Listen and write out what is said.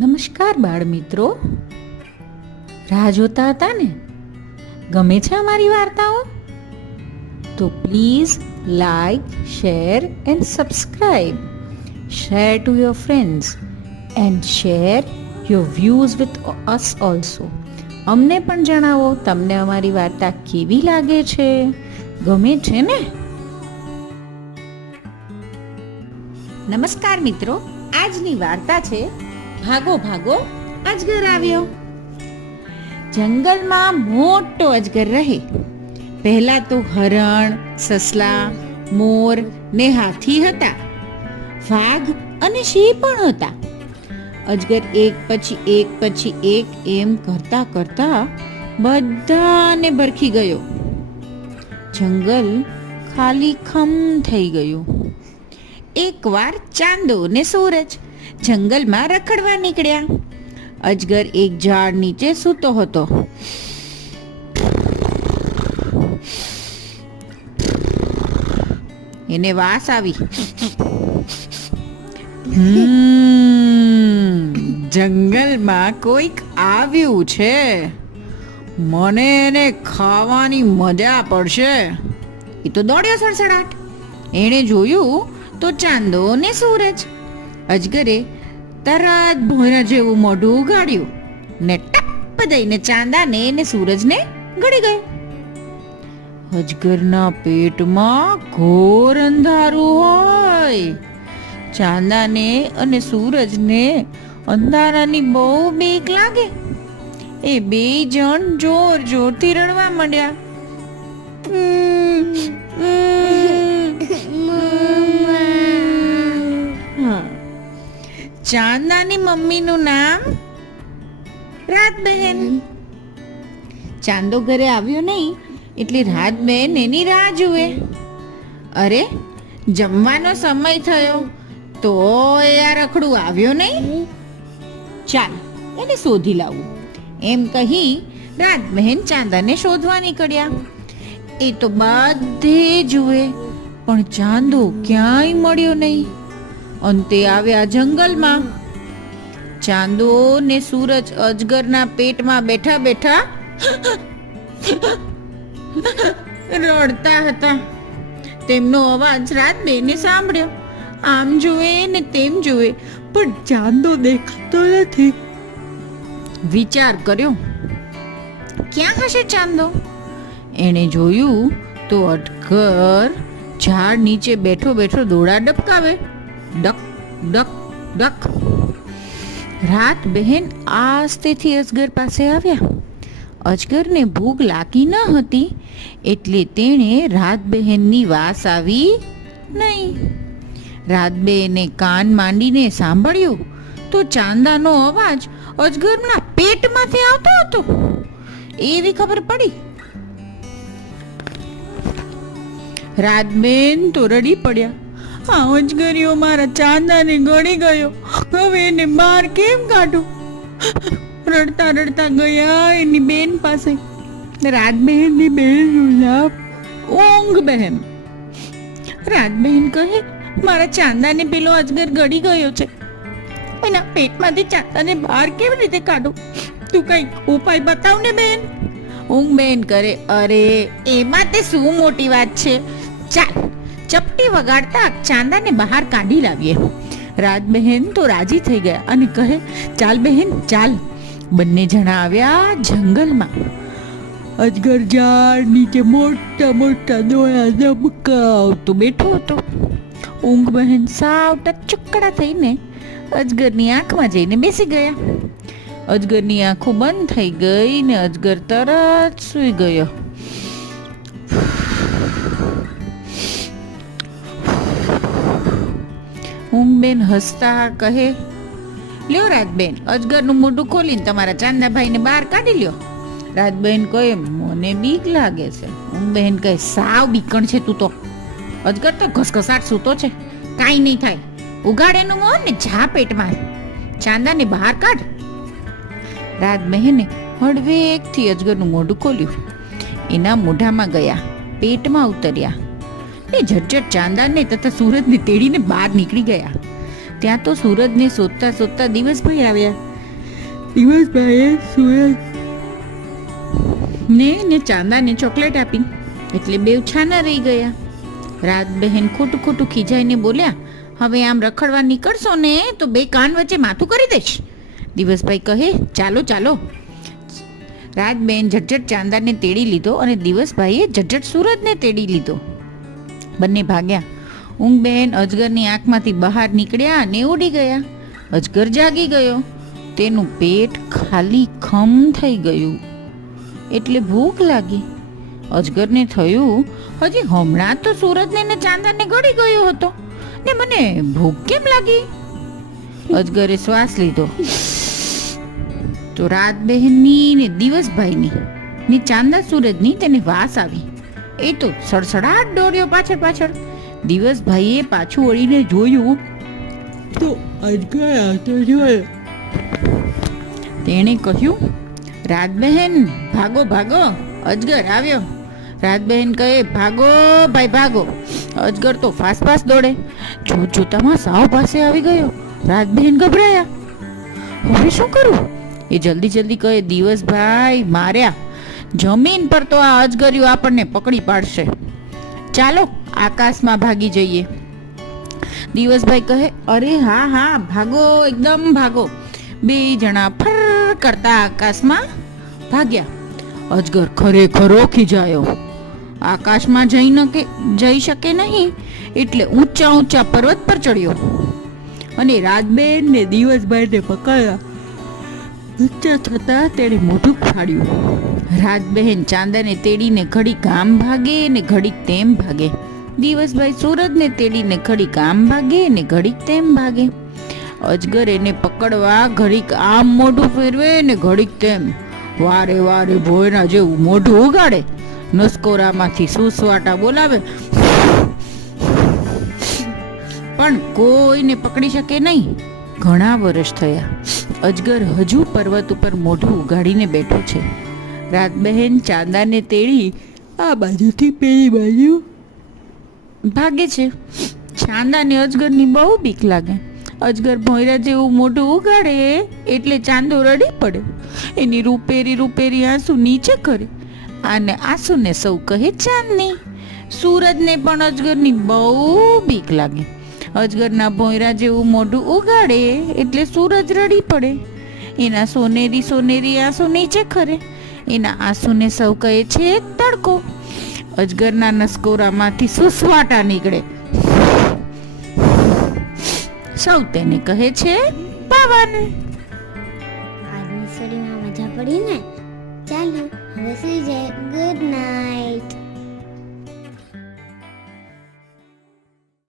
નમસ્કાર બાળ મિત્રો, રાહ જોતા હતા ને? ગમે છે અમારી વાર્તાઓ? તો please like, share and subscribe. Share to your friends and share your views with us also. અમને પણ જણાવો તમને અમારી વાર્તા કેવી લાગે છે, ગમે છે ને? નમસ્કાર મિત્રો, આજની વાર્તા છે ભાગો ભાગો અજગર આવ્યો. જંગલમાં મોટો અજગર રહે. પહેલા તો હરણ, સસલા, મોર ને હાથી હતા. વાઘ અને સિંહ પણ હતા. અજગર એક પછી એક એમ કરતા કરતા બધાને ભરખી ગયો. જંગલ ખાલી ખમ થઈ ગયું. એકવાર ચાંદો ને સૂરજ જંગલમાં રખડવા નીકળ્યા. અજગર એક ઝાડ નીચે સૂતો હતો. એને વાસ આવી. જંગલમાં કોઈક આવ્યું છે, મને એને ખાવાની મજા પડશે. એ તો દોડ્યો સડસડાટ. એણે જોયું તો ચાંદો ને સૂરજ. અજગરે તરત ભોંયરા જેવું મોઢું ઉગાડ્યું ને ટપ દઈને ચાંદાને ને સૂરજને ગળી ગયો. અજગરના પેટમાં ઘોર અંધારું હોય. ચાંદાને અને સૂરજને અંધારાની બહુ બીક લાગે. એ બે જણ જોર જોરથી રડવા માંડ્યા. ચાંદાની મમ્મીનું નામ રાતબહેન. ચાંદો ઘરે આવ્યો નહીં એટલે રાતબહેન એની રાહ જુએ. અરે, જમવાનો સમય થયો તો એ આ રખડું આવ્યો નહીં. ચાલ એને શોધી લાવું એમ કહી રાતબહેન ચાંદાને શોધવા નીકળ્યા. એ તો બધે જુએ પણ ચાંદો ક્યાંય મળ્યો નહીં. અંતે આવ્યા જંગલમાં. ચાંદો ને સૂરજ અજગરના પેટમાં બેઠા બેઠા રડતા હતા. તેમનો અવાજ રાતબહેને સાંભળ્યો. આમ જુએ ને તેમ જુએ પણ ચાંદો દેખાતો નથી. વિચાર કર્યો, ક્યાં હશે ચાંદો? એણે જોયું તો અજગર ઝાડ નીચે બેઠો બેઠો દોડા ડબકાવે. ડક ડક ડક. રાતબહેન આસ્તેથી અજગર પાસે આવ્યા. અજગરને ભૂખ લાગી ન હતી એટલે તેણે રાતબહેનની વાસ આવી નહીં. રાતબહેને કાન માંડીને સાંભળ્યું તો ચાંદાનો અવાજ અજગરના પેટમાંથી આવતો હતો. એવી ખબર પડી. રાતબહેન તો રડી પડ્યા. આ અજગરીઓ મારા ચાંદાને ગળી ગયો. હવે એને બહાર કેમ કાઢું? રડતા રડતા ગયા એની બેન પાસે. રાતબહેનની બેનનું નામ ઊંઘબહેન. રાતબહેન કહે, મારા ચાંદાને પેલો અજગર ગળી ગયો છે. એના પેટમાંથી ચાંદાને બહાર કેવી રીતે કાઢું? તું કઈ ઉપાય બતાવ ને બેન. ઊંઘબહેન કરે, અરે એમાં તે શું મોટી વાત છે. ચાલ ચપટી વગાડતા ચાંદાને બહાર કાઢી લાવીએ. રાતબહેન તો રાજી થઈ ગયા અને કહે, ચાલ બહેન ચાલ. બંને જણા આવ્યા જંગલમાં. અજગર ઝાડ નીચે મોટા મોટા દોયા ધબકાવતો બેઠો હતો. ઊંઘબહેન સાવ ટચુકડા થઈને અજગરની આંખમાં જઈને બેસી ગયા. અજગરની આંખો બંધ થઈ ગઈ ને અજગર તરત સૂઈ ગયો. ઊંઘબેન હસતા કહે, લ્યો રાતબેન, અજગરનું મોઢું ખોલીને તમારા ચાંદાભાઈને બહાર કાઢી લ્યો. રાતબેન કહે, મને બીક લાગે છે. ઊંઘબેન કહે, સાવ બીકણ છે તું તો. અજગર તો ઘસઘસાટ સૂતો છે, કાંઈ નહીં થાય. ઉગાડ એનું મોં ને જા પેટમાં. ચાંદાને બહાર કાઢ. રાતબહેને હળવેકથી અજગરનું મોઢું ખોલ્યું. એના મોઢામાં ગયા, પેટમાં ઉતર્યા ને ઝટઝટ ચાંદાને તથા સૂરજને તેડીને બહાર નીકળી ગયા. ત્યાં તો સૂરજને શોધતા શોધતા દિવસભાઈ આવ્યા. દિવસભાઈએ સુરજ ને ચાંદાને ચોકલેટ આપી એટલે બેવ છાના રહી ગયા. રાત બહેન ખોટું ખોટું ખીજાઈને બોલ્યા, હવે આમ રખડવા નીકળશો ને તો બે કાન વચ્ચે માથું કરી દઈશ. દિવસભાઈ કહે, ચાલો ચાલો. રાતબેન ઝટઝટ ચાંદાને તેડી લીધો અને દિવસભાઈએ ઝટઝટ સૂરજને તેડી લીધો. બંને ભાગ્યા. ઊંઘબેન અજગરની આંખમાંથી બહાર નીકળ્યા અને ઉડી ગયા. અજગર જાગી ગયો. તેનું પેટ ખાલી ખમ થઈ ગયું એટલે ભૂખ લાગી. અજગરને થયું, હજી હમણાં તો સૂરજને ને ચાંદાને ગળી ગયો હતો ને મને ભૂખ કેમ લાગી? અજગરે શ્વાસ લીધો તો રાત બહેનની ને દિવસભાઈની ને ચાંદા સૂરજની તેને વાસ આવી. એ તો સડસડાટ દોડ્યો પાછળ પાછળ. દિવસભાઈએ પાછું વળીને જોયું તો અજગર આવતો જોયો. તેણે કહ્યું, રાતબહેન ભાગો ભાગો, અજગર આવ્યો. રાતબહેન કહે, ભાગો ભાઈ ભાગો. અજગર તો ફાસ ફાસ દોડે. જોતામાં સાવ પાસે આવી ગયો. રાતબહેન ગભરાયા. હવે શું કરું? એ જલ્દી જલ્દી કહે, દિવસભાઈ માર્યા. જમીન પર તો આ અજગરિયું આપણને પકડી પાડશે. ચાલો આકાશમાં ભાગી જઈએ. દિવસભાઈ કહે, અરે હા હા ભાગો, એકદમ ભાગો. બે જણા ફર કરતા આકાશમાં ભાગ્યા. અજગર ખરેખર ખીજાયો. આકાશમાં જઈ શકે નહીં એટલે ઊંચા ઊંચા પર્વત પર ચડ્યો અને રાતબેન ને દિવસભાઈને પકડ્યા. ઊંચા થતા તેણે મોઢું ફાડ્યું. રાતબહેન ચાંદાને તેડીને ઘડીક આમ ભાગે ને ઘડીક તેમ ભાગે. દિવસભાઈ સૂરજને તેડીને ઘડીક આમ ભાગે ને ઘડીક તેમ ભાગે. અજગર એને પકડવા ઘડીક આમ મોઢું ફેરવે ને ઘડીક તેમ. વારે વારે ભોયના જેવું મોઢું ઉગાડે. નસકોરામાંથી સુસવાટા બોલાવે પણ કોઈને પકડી શકે નહીં. ઘણા વર્ષ થયા. અજગર હજુ પર્વત ઉપર મોઢું ઉગાડીને બેઠો છે. રાતબહેન ચાંદાને તેડી આ બાજુથી પેલી બાજુ ભાગે છે. ચાંદાને અજગરની બહુ બીક લાગે. અજગર ભોંયરા જેવું મોઢું ઉગાડે એટલે ચાંદો રડી પડે. એની રૂપેરી રૂપેરી આંસુ નીચે કરે. અને આંસુને સૌ કહે ચાંદની. સૂરજને પણ અજગરની બહુ બીક લાગે. અજગરના ભોંયરા જેવું મોઢું ઉગાડે એટલે સૂરજ રડી પડે. એના સોનેરી સોનેરી આંસુ નીચે ખરે. એના આંસુને સૌ કહે છે તડકો. અજગરના નસકોરામાંથી સુસવાટા નીકળે. સૌ તેને કહે છે પવન. આજની સ્ટોરીમાં મજા પડી ને? ચાલો હવે